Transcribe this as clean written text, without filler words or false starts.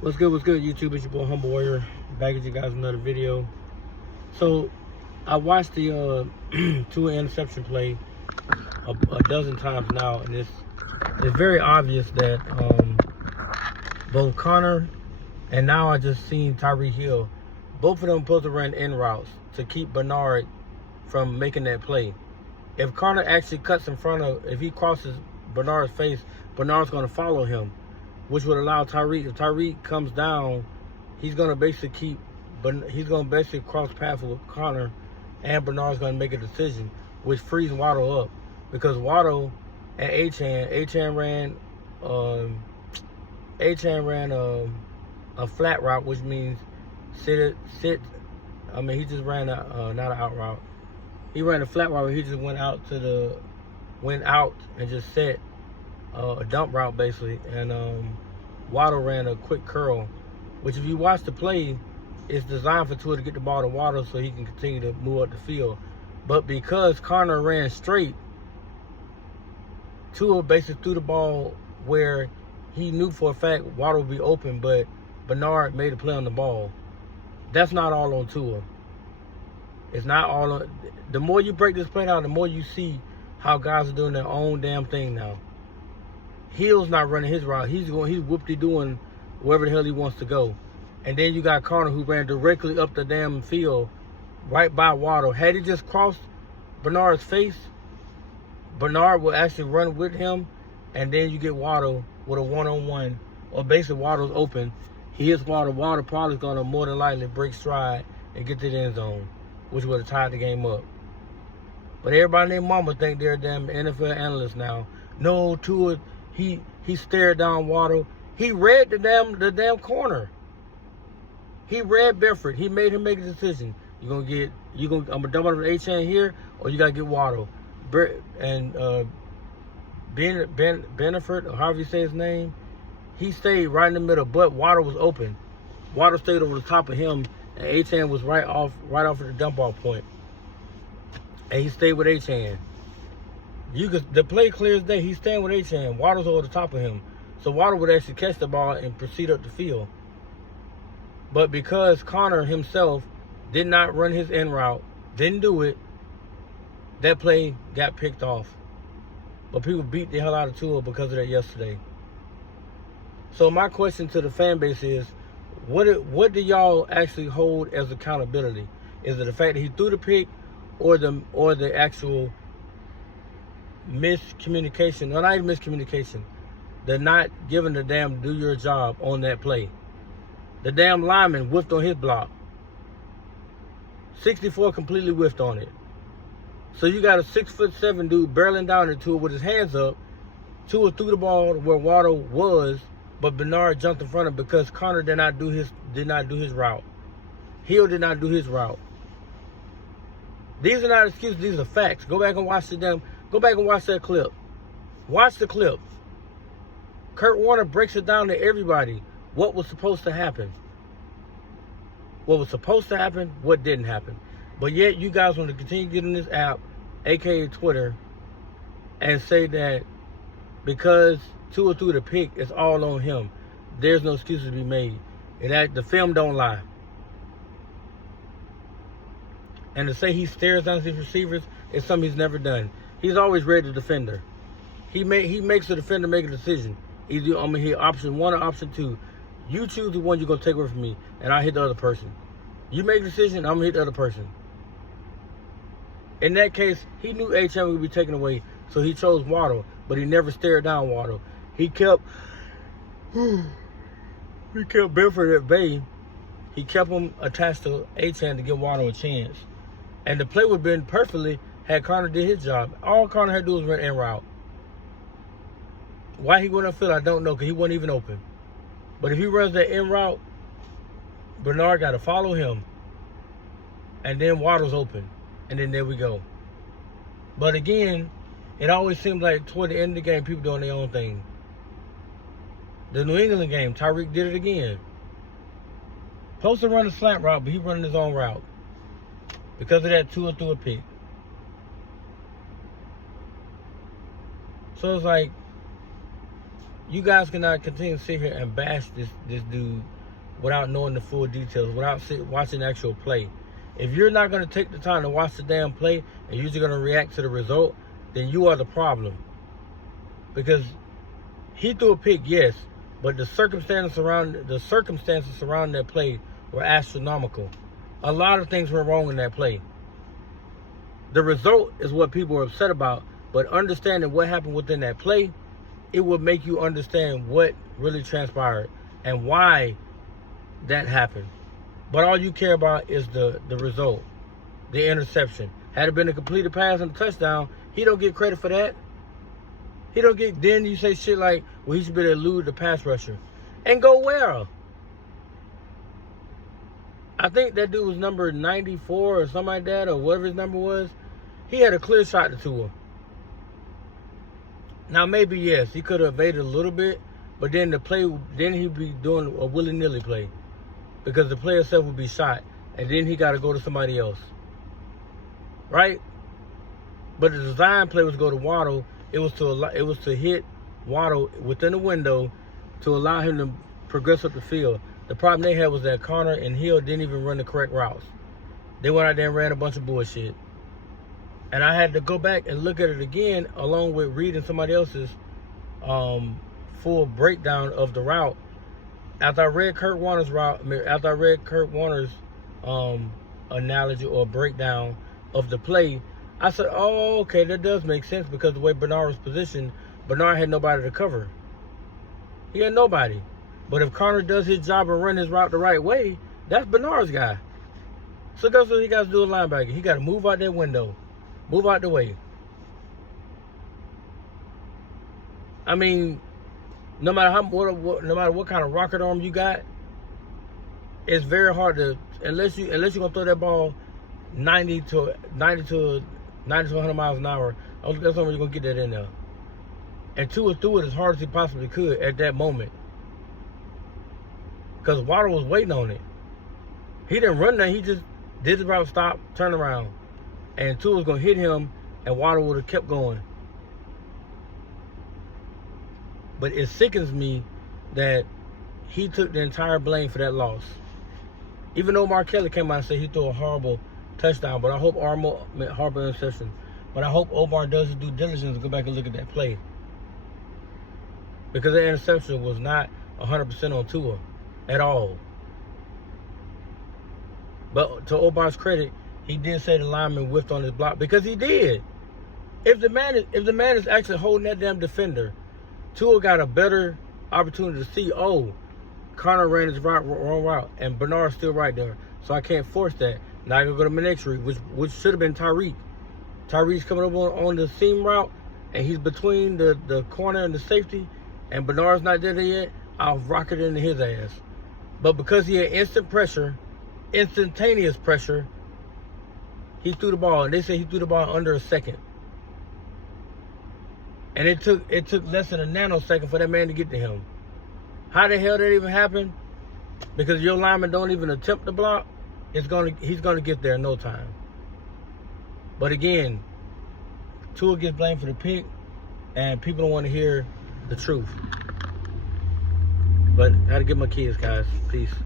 What's good, YouTube? It's your boy Humble Warrior, back at you guys with another video. So, I watched the Tua interception play a dozen times now, and it's very obvious that both Connor and now I just seen Tyreek Hill, both of them supposed to run in routes to keep Bernard from making that play. If Connor actually cuts in front of, if he crosses Bernard's face, Bernard's going to follow him, which would allow Tyreek, if Tyreek comes down, he's going to basically cross paths with Connor, and Bernard's going to make a decision, which frees Waddle up. Because Waddle and Achan ran a flat route, which means sit. I mean, he just ran not an out route. He ran a flat route where he just went out and just set a dump route basically, and Waddle ran a quick curl, which if you watch the play, it's designed for Tua to get the ball to Waddle so he can continue to move up the field. But because Connor ran straight, Tua basically threw the ball where he knew for a fact Waddle would be open, but Bernard made a play on the ball. That's not all on Tua. It's not all on. The more you break this play down, the more you see how guys are doing their own damn thing now. Hill's not running his route. He's whoop-de-doing wherever the hell he wants to go. And then you got Connor, who ran directly up the damn field right by Waddle. Had he just crossed Bernard's face, Bernard will actually run with him, and then you get Waddle with a one-on-one, or basically Waddle's open. He hits Waddle. Waddle probably is going to more than likely break stride and get to the end zone, which would have tied the game up. But everybody and their mama think they're damn NFL analysts now. No, Tua, he stared down Waddle. He read the damn corner. He read Bedford. He made him make a decision. I'm gonna dump out of the Achan here, or you gotta get Waddle. And Beneford, or however you say his name, he stayed right in the middle, but Waddle was open. Waddle stayed over the top of him, and Achan was right off at the dump off point. And he stayed with Achan. The play clear as day. He's staying with Achan. Waddle's over the top of him. So Waddle would actually catch the ball and proceed up the field. But because Connor himself did not run his in route, didn't do it, that play got picked off. But people beat the hell out of Tua because of that yesterday. So my question to the fan base is, what do y'all actually hold as accountability? Is it the fact that he threw the pick, or the actual miscommunication? Or not even miscommunication. They're not giving the damn do your job on that play. The damn lineman whiffed on his block. 64 completely whiffed on it. So you got a 6'7" dude barreling down into it with his hands up. Tua threw the ball where Waddle was, but Bernard jumped in front of him because Connor did not do his route. Hill did not do his route. These are not excuses, these are facts. Go back and watch that clip. Watch the clip. Kurt Warner breaks it down to everybody. What was supposed to happen? What was supposed to happen, what didn't happen. But yet you guys want to continue to get in this app, aka Twitter, and say that because Tua threw the pick, it's all on him. There's no excuses to be made. The film don't lie. And to say he stares down his receivers is something he's never done. He's always read the defender. He makes the defender make a decision. Either I'm gonna hit option 1 or option 2. You choose the one you're gonna take away from me, and I hit the other person. You make a decision, I'm gonna hit the other person. In that case, he knew Achan would be taken away, so he chose Waddle, but he never stared down Waddle. He kept Bedford at bay. He kept him attached to Achan to give Waddle a chance. And the play would have been perfectly had Connor did his job. All Connor had to do was run in route. Why he went upfield, I don't know, because he wasn't even open. But if he runs that in route, Bernard got to follow him. And then Waddle's open. And then there we go. But again, it always seems like toward the end of the game, people doing their own thing. The New England game, Tyreek did it again. Supposed to run a slant route, but he running his own route. Because of that, Tua threw a pick. So it's like, you guys cannot continue to sit here and bash this dude without knowing the full details, without watching the actual play. If you're not going to take the time to watch the damn play and you're just going to react to the result, then you are the problem. Because he threw a pick, yes, but the circumstances surrounding that play were astronomical. A lot of things went wrong in that play. The result is what people are upset about, but understanding what happened within that play, it would make you understand what really transpired and why that happened. But all you care about is the result, the interception. Had it been a completed pass and a touchdown, he don't get credit for that. He don't get, then you say shit like, well, he should be able to elude the pass rusher. And go where? I think that dude was number 94 or something like that, or whatever his number was. He had a clear shot to Tua. Now, maybe, yes, he could have evaded a little bit, but then then he'd be doing a willy-nilly play because the play itself would be shot, and then he got to go to somebody else. Right? But the design play was to go to Waddle. It was to hit Waddle within the window to allow him to progress up the field. The problem they had was that Connor and Hill didn't even run the correct routes. They went out there and ran a bunch of bullshit. And I had to go back and look at it again along with reading somebody else's full breakdown of the route. After I read Kurt Warner's analogy or breakdown of the play, I said, oh, okay, that does make sense because the way Bernard was positioned, Bernard had nobody to cover. He had nobody. But if Connor does his job and run his route the right way, that's Bernard's guy. So that's what he got to do with linebacker. He got to move out that window. Move out the way. I mean, no matter what kind of rocket arm you got, it's very hard to, unless you're gonna throw that ball 90 to 100 miles an hour. That's when you're gonna get that in there. And Tua threw it as hard as he possibly could at that moment, because Waddle was waiting on it. He didn't run there. He just did the route, stop, turn around. And Tua was going to hit him, and Waddle would have kept going. But it sickens me that he took the entire blame for that loss. Even though Mark Kelly came out and said he threw a horrible touchdown, but I hope horrible interception. But I hope Omar does his due diligence and go back and look at that play. Because the interception was not 100% on Tua at all. But to Omar's credit, he did say the lineman whiffed on his block, because he did. If the man is actually holding that damn defender, Tua got a better opportunity to see, oh, Connor ran his wrong route, and Bernard's still right there, so I can't force that. Now I can go to my next read, which should have been Tyreek. Tyreek's coming up on the seam route, and he's between the corner and the safety, and Bernard's not there yet. I'll rock it into his ass. But because he had instantaneous pressure, he threw the ball, and they say he threw the ball under a second. And it took less than a nanosecond for that man to get to him. How the hell did that even happen? Because your lineman don't even attempt to block, he's gonna get there in no time. But again, Tua gets blamed for the pick, and people don't want to hear the truth. But I had to get my kids, guys. Peace.